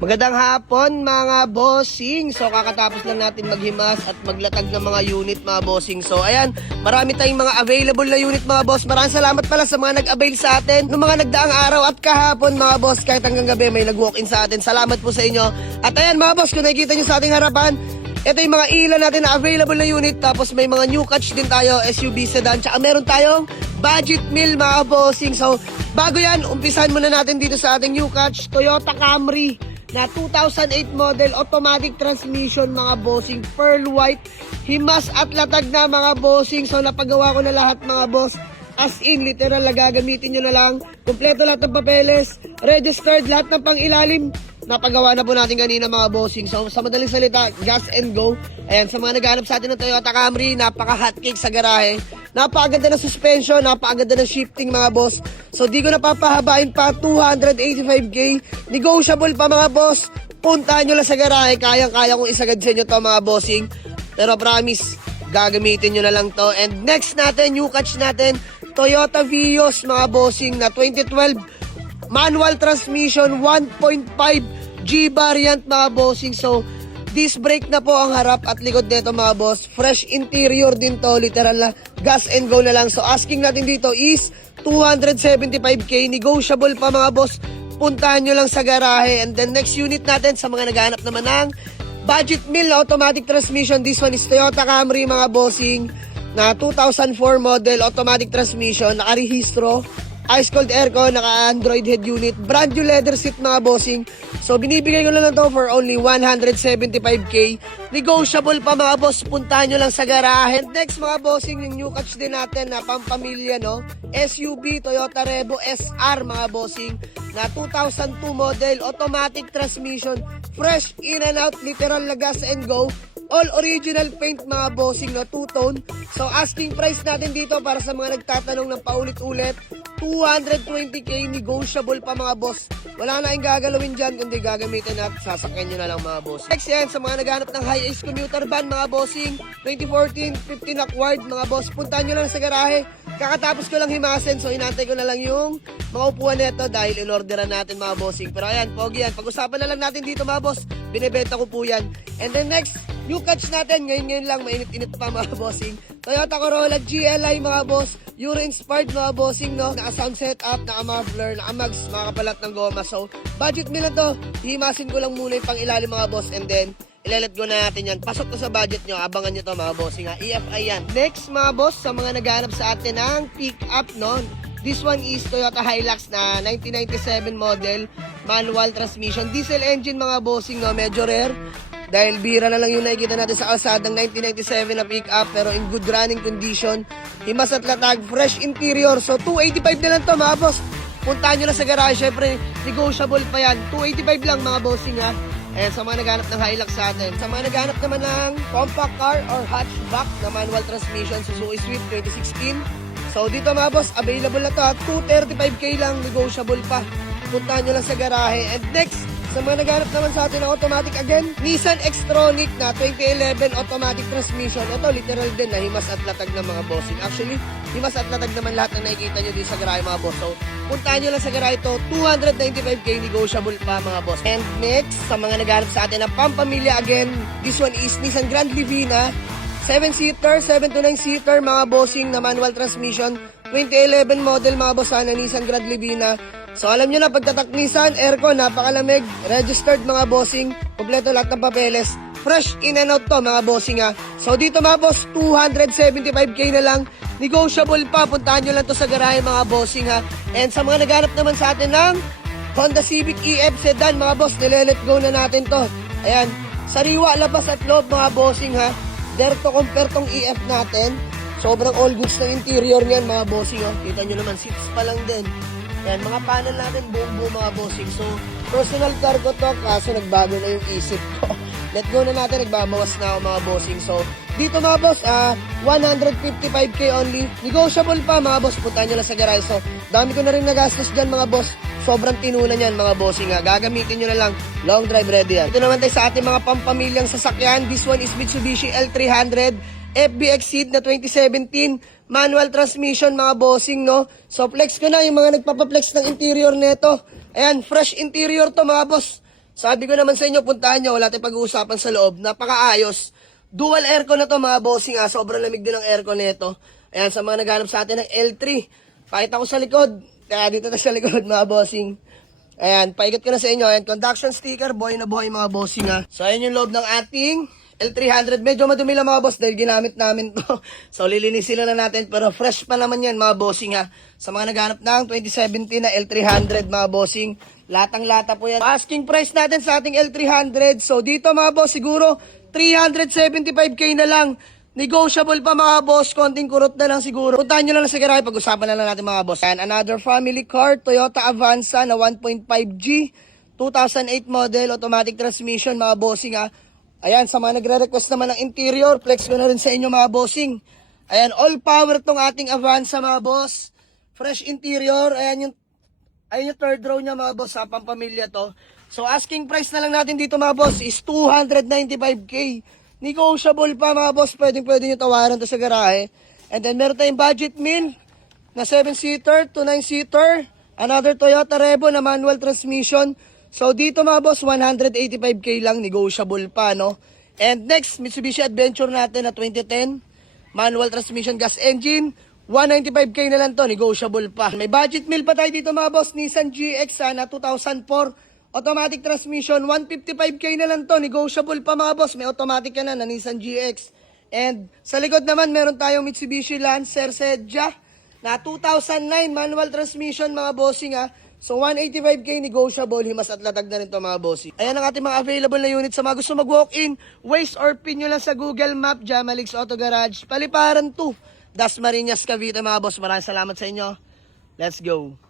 Magandang hapon mga bossing. So kakatapos lang natin maghimas at maglatag ng mga unit mga bossing. So ayan, marami tayong mga available na unit mga boss. Maraming salamat pala sa mga nag-avail sa atin ng mga nagdaang araw at kahapon mga boss. Kahit hanggang gabi may nag-walk-in sa atin. Salamat po sa inyo. At ayan mga boss, kung nakikita nyo sa ating harapan, ito yung mga ilan natin na available na unit. Tapos may mga new catch din tayo, SUV sedan. Tsaka meron tayong budget meal mga bossing. So bago yan, umpisahan muna natin dito sa ating new catch, Toyota Camry na 2008 model, automatic transmission mga bossing, pearl white, himas at latag na mga bossing. So napagawa ko na lahat mga boss, as in literal na gagamitin nyo na lang. Kompleto lahat ng papeles, registered, lahat ng pangilalim napagawa na po natin kanina mga bossing. So sa madaling salita, gas and go. Ayan, sa mga naghahanap sa atin ng Toyota Camry, napaka hotcake sa garahe, napakaganda ng suspension, napakaganda ng shifting mga boss. So di ko napapahabain pa, 285k, negotiable pa mga boss. Puntahan nyo lang sa garahe, kayang-kaya kong isagad sa inyo to mga bossing. Pero promise, gagamitin nyo na lang to. And next natin, new catch natin, Toyota Vios mga bossing na 2012 manual transmission, 1.5 G variant mga bossing. So disc brake na po ang harap at likod nito mga boss. Fresh interior din to, literal na gas and go na lang. So asking natin dito is 275k, negotiable pa mga boss. Puntahan nyo lang sa garahe. And then next unit natin sa mga naghahanap naman ng budget meal automatic transmission. This one is Toyota Camry mga bossing na 2004 model, automatic transmission, nakarehistro, ice cold aircon, naka-Android head unit, brand new leather seat mga bossing. So binibigay ko na lang to for only 175k. Negotiable pa mga boss, puntahan nyo lang sa garahe. And next mga bossing, yung new catch din natin na pampamilya, no? SUV Toyota Revo SR mga bossing na 2002 model, automatic transmission, fresh in and out, literal na gas and go. All original paint mga bossing na two-tone. So asking price natin dito para sa mga nagtatanong ng paulit-ulit, 220k, negotiable pa mga boss. Wala na yung gagalawin dyan kundi gagamitin at sasakyan nyo na lang mga boss. Next yan, sa mga naghanap ng high-ace commuter van mga bossing, 2014, 15 acquired mga boss. Puntahan nyo lang sa garahe. Kakatapos ko lang himasin, so inantay ko na lang yung mga upuan neto dahil in-orderan natin mga bossing. Pero ayan, pogi yan. Pag-usapan na lang natin dito mga boss, binibenta ko po yan. And then next, new catch natin, ngayon lang, mainit-init pa mga bossing. Toyota Corolla GLI mga boss, Euro-inspired mga bossing, no? Naka-sound setup, naka-muffler, naka-mags, mga kapalat ng goma. So, budget meal na to, himasin ko lang muna yung pang-ilalim mga boss and then, ilalet go na natin yan. Pasok to sa budget nyo, abangan nyo to mga bossing ha. EFI yan. Next mga boss, sa mga naghahanap sa atin ng pick-up, no? This one is Toyota Hilux na 1997 model, manual transmission, diesel engine mga bossing, no? Medyo rare. Dahil bira na lang yung nakikita natin sa kalsadang 1997 na pick-up pero in good running condition. Himas at latag, fresh interior. So 285 na lang to mga boss. Puntahan nyo na sa garage. Syempre, negotiable pa yan. 285 lang mga bossing ha. Ayan, sa mga naghanap ng Hilux sa atin. Sa mga naghanap naman ng compact car or hatchback na manual transmission, Suzuki Swift 2016. So dito mga boss, available na to ha. 235k lang, negotiable pa. Puntahan nyo lang sa garahe. And next, sa mga naghanap naman sa atin ng automatic again, Nissan Xtronic na 2011 automatic transmission. Ito literal din na himas at latag ng mga bossing. Actually, himas at latag naman lahat na nakikita nyo din sa garahe mga boss. So, puntahan nyo lang sa garahe ito, 295k, negotiable pa mga boss. And next, sa mga naghanap sa atin ng pampamilya again, this one is Nissan Grand Livina, 7-seater, 7 to 9-seater mga bossing na manual transmission, 2011 model mga boss na Nissan Grand Livina. So alam nyo na, pagtatak Nissan, aircon, napakalamig, registered mga bossing, kompleto lahat ng papeles, fresh in and out to mga bossing ha. So dito mga boss, 275k na lang, negotiable pa, puntahan nyo lang to sa garahe mga bossing ha. And sa mga naghanap naman sa atin ng Honda Civic EF sedan mga boss, nilelet go na natin to. Ayan, sariwa, labas at loob mga bossing ha. Dare to compare tong EF natin, sobrang all goods na interior niyan mga bossing ha. Kita nyo naman, seats pa lang din. Yan, mga panel natin, buong mga bossing. So, personal car ko to, kaso nagbago na yung isip ko. Let go na natin, nagbabawas na ako mga bossing. So, dito mga boss, 155k only. Negotiable pa mga boss, puntahan nyo lang sa garage. So, dami ko na rin nagastos dyan mga boss. Sobrang tinunan yan mga bossing ha. Gagamitin nyo na lang, long drive ready yan. Ito naman tayo sa ating mga pampamilyang sasakyan. This one is Mitsubishi L300 FBX Seed na 2017. Manual transmission mga bossing, no? So flex ko na yung mga nagpapaplex ng interior nito. Ayan, fresh interior to mga boss. Sabi ko naman sa inyo, puntahan nyo, wala tayong pag-uusapan sa loob. Napakaayos. Dual aircon na to mga bossing ha. Sobrang lamig din ang aircon nito. Ayan, sa mga naghanap sa atin ng L3. Pakita ko sa likod. Kaya dito na sa likod mga bossing. Ayan, paikot ko na sa inyo. Ayan, conduction sticker, buhay na buhay mga bossing ha. So ayan yung loob ng ating L300. Medyo madumi lang mga boss dahil ginamit namin to. So lilinisin na natin pero fresh pa naman yan mga bossing ha. Sa mga naghanap ng 2017 na L300 mga bossing. Latang-lata po yan. Asking price natin sa ating L300. So dito mga boss siguro 375k na lang. Negotiable pa mga boss. Konting kurot na lang siguro. Puntahan nyo lang sa garahe. Pag-usapan na lang natin mga boss. And another family car. Toyota Avanza na 1.5G. 2008 model. Automatic transmission mga bossing ha. Ayan, sa mga nagre-request naman ng interior. Flex ko na rin sa inyo mga bossing. Ayan, all power tong ating Avanza mga boss. Fresh interior. Ayan yung third row niya mga boss sa pampamilya to. So asking price na lang natin dito mga boss is 295k. Negotiable pa mga boss. Pwede nyo tawaran to sa garahe. And then meron tayong budget meal na 7-seater to 9-seater. Another Toyota Revo na manual transmission. So dito mga boss 185k lang. Negotiable pa no. And next Mitsubishi Adventure natin na 2010. Manual transmission gas engine. 195k na lang to, negotiable pa. May budget meal pa tayo dito mga boss, Nissan GX na 2004. Automatic transmission, 155k na lang to, negotiable pa mga boss. May automatic ka na Nissan GX. And sa likod naman, meron tayong Mitsubishi Lancer Sedia na 2009, manual transmission mga bossing ha. So 185k negotiable, himas at latag na rin to mga bossing. Ayan ang ating mga available na unit sa mga gusto mag-walk-in. Waze or pin nyo lang sa Google Map, Jamalix Auto Garage. Paliparan 2. Dasmariñas, Cavite mga boss. Maraming salamat sa inyo. Let's go.